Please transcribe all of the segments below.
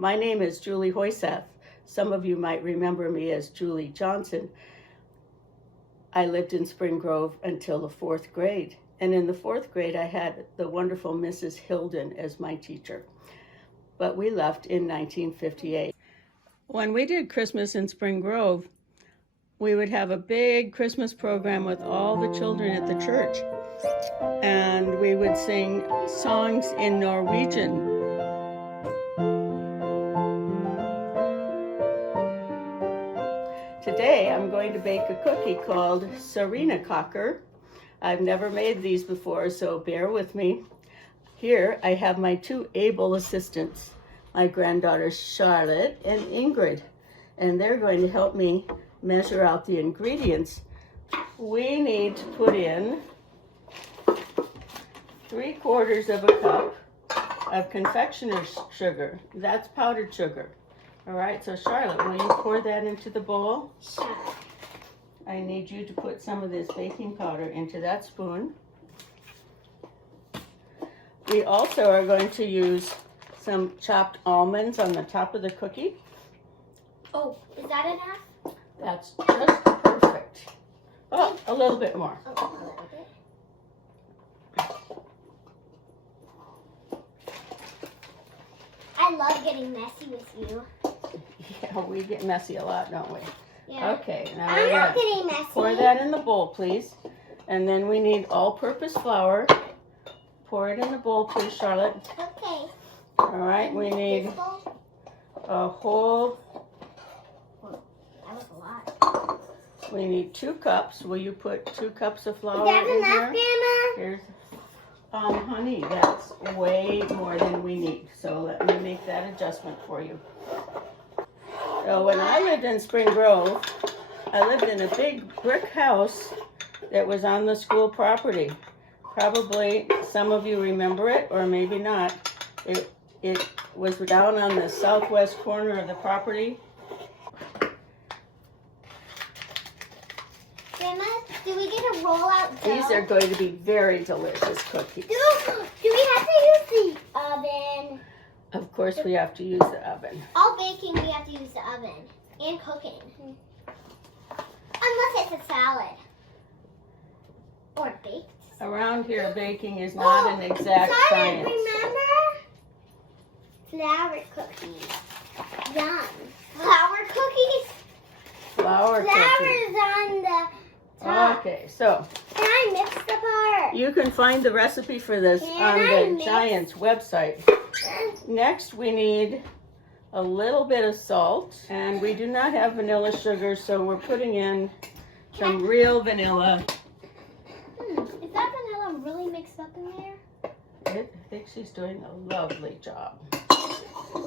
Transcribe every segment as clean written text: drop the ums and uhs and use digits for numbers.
My name is Julie Hoiseth. Some of you might remember me as Julie Johnson. I lived in Spring Grove until the 4th grade. And in the 4th grade, I had the wonderful Mrs. Hilden as my teacher. But we left in 1958. When we did Christmas in Spring Grove, we would have a big Christmas program with all the children at the church. And we would sing songs in Norwegian. Today I'm going to bake a cookie called Serinakaker. I've never made these before, so bear with me. Here I have my 2 able assistants, my granddaughters Charlotte and Ingrid, and they're going to help me measure out the ingredients. We need to put in 3/4 of a cup of confectioner's sugar. That's powdered sugar. All right, so Charlotte, will you pour that into the bowl? Sure. I need you to put some of this baking powder into that spoon. We also are going to use some chopped almonds on the top of the cookie. Oh, is that enough? That's just perfect. Oh, a little bit more. Oh, a little bit. I love getting messy with you. Yeah, we get messy a lot, don't we? Yeah. Okay, now I'm we're not gonna getting messy. pour that in the bowl, please. And then we need all-purpose flour. Pour it in the bowl, please, Charlotte. Okay. All right, we need This bowl? a whole, That was a lot. we need 2 cups. Will you put 2 cups of flour Is that in enough, here? Grandma? Here's, honey, that's way more than we need. So let me make that adjustment for you. So when I lived in Spring Grove, I lived in a big brick house that was on the school property. Probably some of you remember it, or maybe not. It was down on the southwest corner of the property. Grandma, do we get a roll-out dough? These are going to be very delicious cookies. Do we have to use the oven? Of course, we have to use the oven. All baking, we have to use the oven. And cooking. Unless it's a salad. Or baked. Around here, baking is not an exact Charlotte, science. remember? Flour cookies. Yum. Flour cookies? Flour Flour cookies. is on the top. Okay, so Can I mix the part? you can find the recipe for this Can on I the mix? Giants website. Next, we need a little bit of salt, and we do not have vanilla sugar, so we're putting in some real vanilla. Is that vanilla really mixed up in there? I think she's doing a lovely job.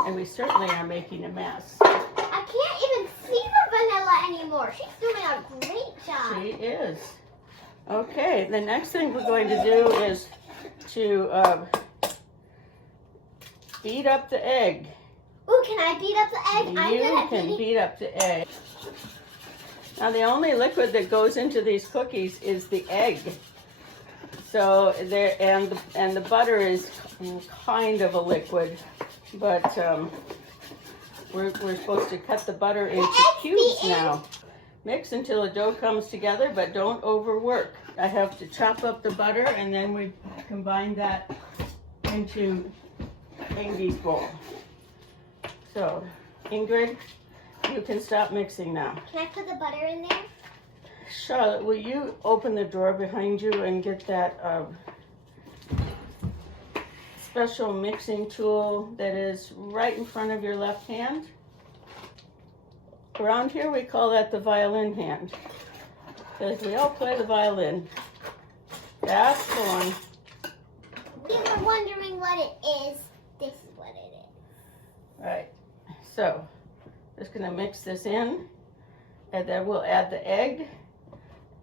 And we certainly are making a mess. I can't even see the vanilla anymore. She's doing a great job. She is. Okay, the next thing we're going to do is to beat up the egg. Ooh, can I beat up the egg? I'm You good at can beating. beat up the egg. Now the only liquid that goes into these cookies is the egg. So there, and the butter is kind of a liquid, but we're supposed to cut the butter into cubes now. Mix until the dough comes together, but don't overwork. I have to chop up the butter, and then we combine that into Ingrid's bowl. So, Ingrid, you can stop mixing now. Can I put the butter in there? Charlotte, will you open the drawer behind you and get that special mixing tool that is right in front of your left hand? Around here we call that the violin hand, because we all play the violin. That's the one. You were wondering what it is. This is what it is. Right, so just gonna mix this in, and then we'll add the egg,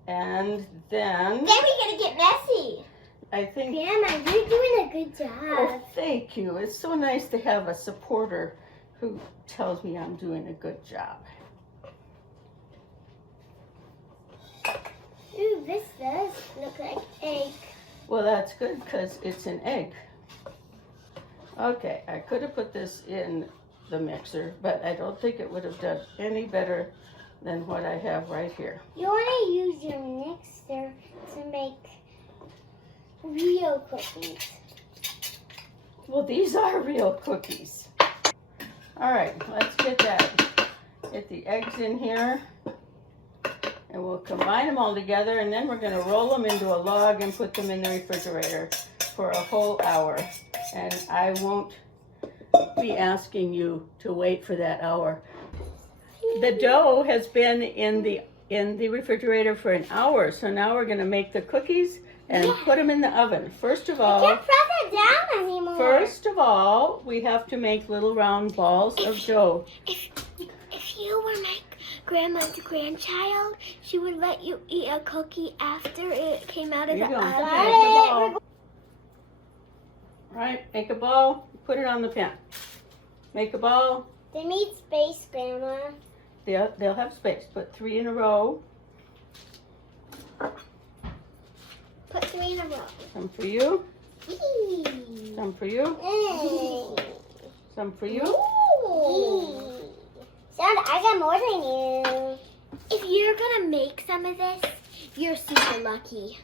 and then Then we gotta get messy. I think. Grandma, you're doing a good job. Oh, thank you. It's so nice to have a supporter who tells me I'm doing a good job. Ooh, this does look like egg. Well, that's good because it's an egg. Okay, I could have put this in the mixer, but I don't think it would have done any better than what I have right here. You want to use your mixer to make real cookies. Well, these are real cookies. All right, let's get the eggs in here, and we'll combine them all together, and then we're going to roll them into a log and put them in the refrigerator for a whole hour. And I won't be asking you to wait for that hour. The dough has been in the refrigerator for an hour, so now we're going to make the cookies and put them in the oven. First of all, I can't press it down anymore. First of all, we have to make little round balls of dough. If you were my grandma's grandchild, she would let you eat a cookie after it came out of the oven. Make a ball. Right, make a ball, put it on the pan. Make a ball. They need space, Grandma. They'll have space. Put 3 in a row. Put 3 in a row. Some for you. Eee. Some for you. Eee. Some for you. Ooh. Son, I got more than you. If you're gonna make some of this, you're super lucky.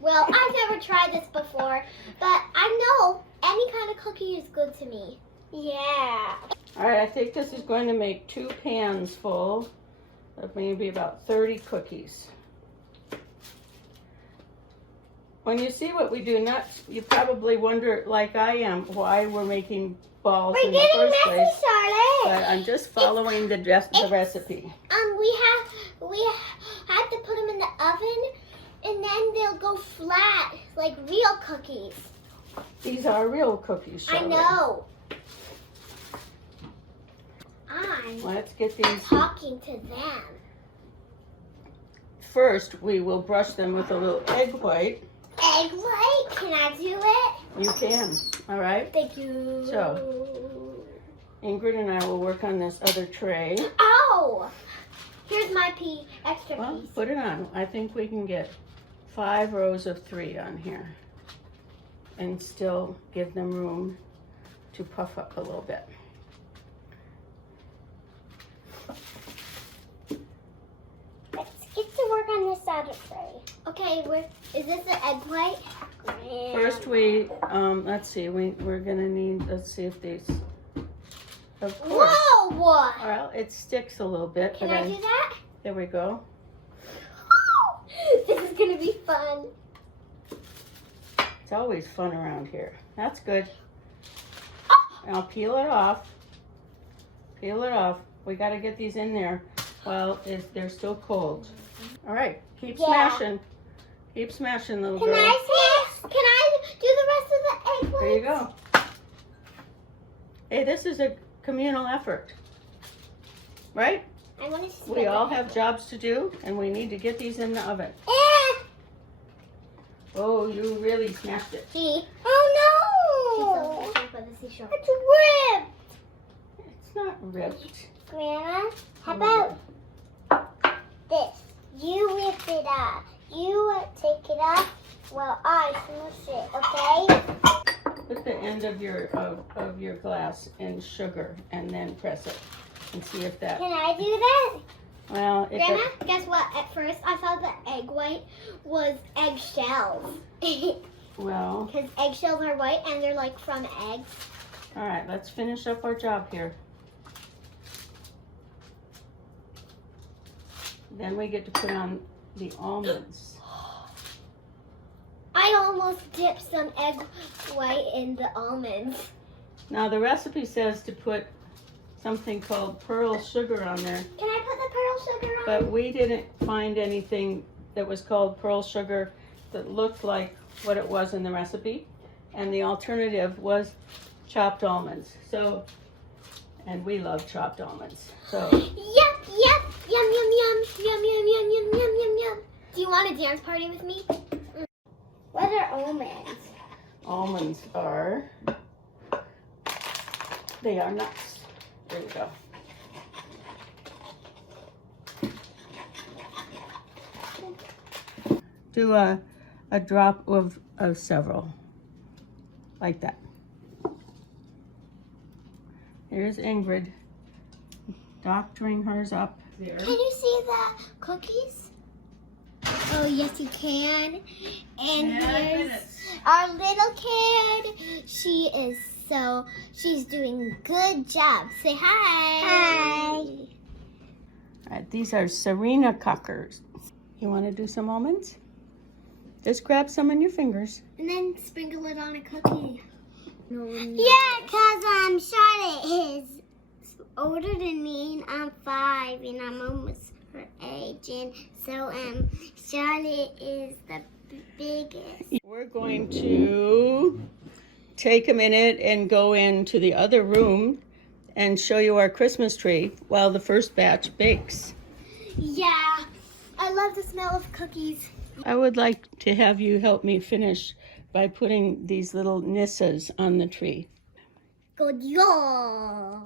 Well, I've never tried this before, but I know any kind of cookie is good to me. Yeah. All right, I think this is going to make 2 pans full of maybe about 30 cookies. When you see what we do next, you probably wonder, like I am, why we're making balls in the first place. Charlotte. But I'm just following the recipe. We have to put them in the oven, and then they'll go flat like real cookies. These are real cookies, Charlotte. I know. Let's get these. Talking to them. First, we will brush them with a little egg white. Egg white? Can I do it? You can. All right. Thank you. So, Ingrid and I will work on this other tray. Oh! Here's my extra Well, piece. put it on. I think we can get 5 rows of 3 on here and still give them room to puff up a little bit. Let's get to work on this other tray. Okay, is this the egg white? First, let's see. We're gonna need. Let's see if these. Of course. Whoa! Well, it sticks a little bit. Can but I do that? There we go. This is gonna be fun. It's always fun around here. That's good. Oh. Now peel it off. Peel it off. We got to get these in there while they're still cold. All right. Keep smashing. Keep smashing, little girl. Can I do the rest of the egg whites? There you go. Hey, this is a communal effort, right? I want to. We all have jobs to do, and we need to get these in the oven. Oh, you really smashed it. See? Oh no! It's ripped. It's not ripped. Grandma, how about this? You rip it up. You take it up while I smush it, okay? Put the end of your glass in sugar and then press it and see if that. Can I do that? Well, Grandma, guess what? At first, I thought the egg white was eggshells. Well. Because eggshells are white and they're like from eggs. All right, let's finish up our job here. Then we get to put on the almonds. I almost dipped some egg white in the almonds. Now the recipe says to put something called pearl sugar on there. Can I put the pearl sugar on? But we didn't find anything that was called pearl sugar that looked like what it was in the recipe. And the alternative was chopped almonds. So, and we love chopped almonds. So. Yum, yum, yum, yum, yum, yum, yum, yum, yum, yum, yum, yum. Do you want a dance party with me? What are almonds? Almonds are, they are nuts. There you go. Do a drop of several, like that. Here's Ingrid doctoring hers up there. Can you see the cookies? Oh, yes, you can. And here's our little kid. She's doing good job. Say hi. Hi. All right, these are Serinakakers. You want to do some almonds? Just grab some in your fingers. And then sprinkle it on a cookie. No. Yeah, because Charlotte is older than me, and I'm 5, and I'm almost her age, and so Charlotte is the biggest. We're going to take a minute and go into the other room and show you our Christmas tree while the first batch bakes. Yeah, I love the smell of cookies. I would like to have you help me finish by putting these little nissas on the tree. Good, yeah.